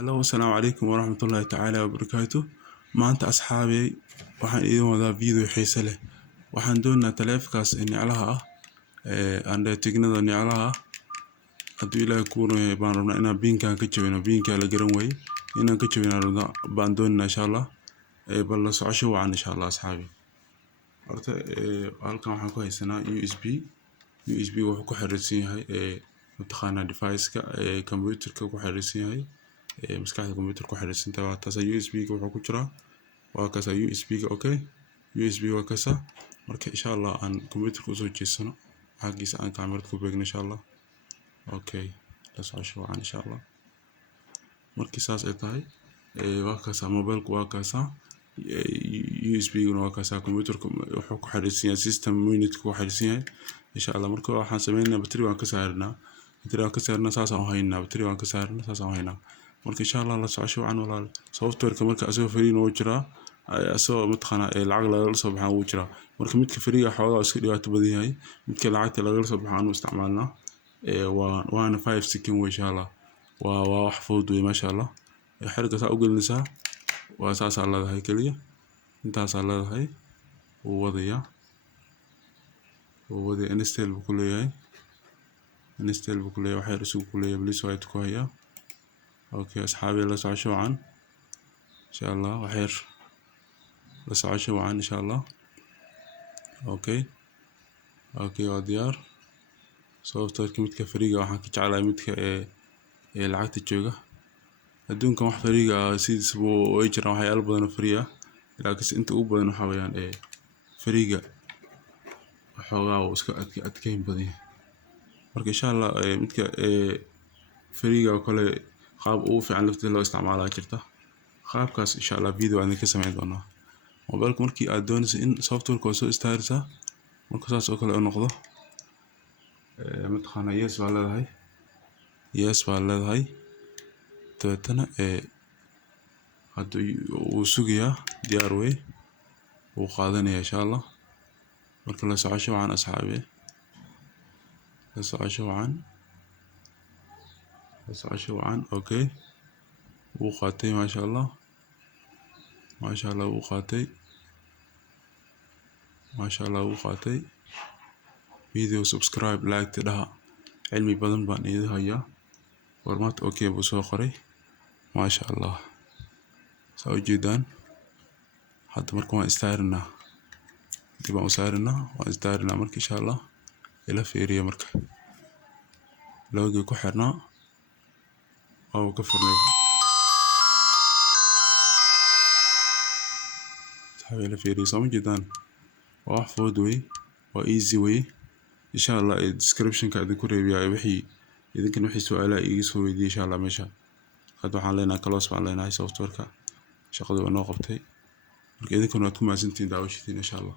Hello, asalaamu calaykum waraxmatullaahi tacaala wabarakaatu. Maanta asxaabey waxaan idin wadaa video xiise leh. Waxaan doonaynaa taleefkaas niclaha ah ande tignada niclaha ah hadduu ilaahay kuu roon baan rabnaa inaan biinkaan ka jabino. Biinkaa la garan way inaan ka jabino baan doonaynaa insha Allah. Bal la socosho wacan insha Allah asxaabi. Horta halkan waxaan ku haysanaa USB wuxuu ku xiriirsan yahay mataqaanaa device-ka computer-ka ku xiriirsan yahay maskaxda computer ku xiriirsan tahay. Taas USB-ga wuxuu ku jiraa waa kaasa USB-ga. okay USB waa kaasa marka insha Allah aan computer ku soo jeesano xaqiisa aan kaamirad ku beegno insha Allah. okay la socosho wacan insha Allah. markii saas ay tahay waa kaasa mobile ku waa kaasa USB-ga waa kaasa computer-ka wuxuu ku xiriirsan yahay system unit ku xiriirsan yahay insha Allah. marka waxaan sameeynaa battery waan ka saarnaa saas aan haynaa battery waan ka saarnaa saas aan haynaa. marka insha Allah la socosho wacan walaal. software-ka marka asoo free noo jiraa asoo mataqaanaa lacag laga soo baxaan wuu jiraa. marka midka free ah xoogaa iska dhibaato badan yahay midka lacagta laga soo baxaan u isticmaalnaa waana 5 second way insha Allah. waa wax fudud way masha Allah. xiriga saa u gelinaysaa waa saas aan leedahay kaliya intaas aan leedahay wuu wadayaa install buu ku leeyahay wax yar isugu ku leeyahay please waa ku hayaa. okay asxaabi la socosho wacan insha Allah wax yar la socosho wacan insha Allah. okay waa diyaar. software-ka midka free-ga waxaan ka jeclahay midka lacagta jooga. adduunkan wax free-ga sidiisa way jiraan waxyaalo badan oo free ah laakiin inta ugu badan waxa weeyaan free-ga xoogaa uu iska adkeyn badan yahay. marka insha Allah midka free-ga oo kale qaab ugu fiican lafteeda loo isticmaalaa jirta qaabkaas insha Allah video aan ka sameyn doonaa. mobile-ka markii aad doonayso in software-ka soo istaarisa marka saas oo kale u noqdo mataqaanaa yes waa leedahay dabeetana hadduu uu sugayaa diyaar way wuu qaadanayaa insha Allah. marka la socosho wacan asxaabi la socosho wacan okay wuu qaatay masha Allah wuu qaatay. video subscribe like dhaha cilmi badan baan idin hayaa format okay buu soo qoray masha Allah. saa u jeedaan hadda marka waan istaarinaa dib aan u saarinaa marka insha Allah ila fiiriyo marka looga ku xirnaa oo ka furnay saxaabay ila fiiriyo soo jeedaan waa wax fudud way waa easy way insha Allah. description-ka idinku reebiyaa wixii su'aalaha iga soo weydiiyay insha Allah meesha. hadda waxaan leenahay close baan leenahay software-ka shaqadu waa noo qabtay marka idinkuna waad ku mahadsantihiin daawashadiina insha Allah.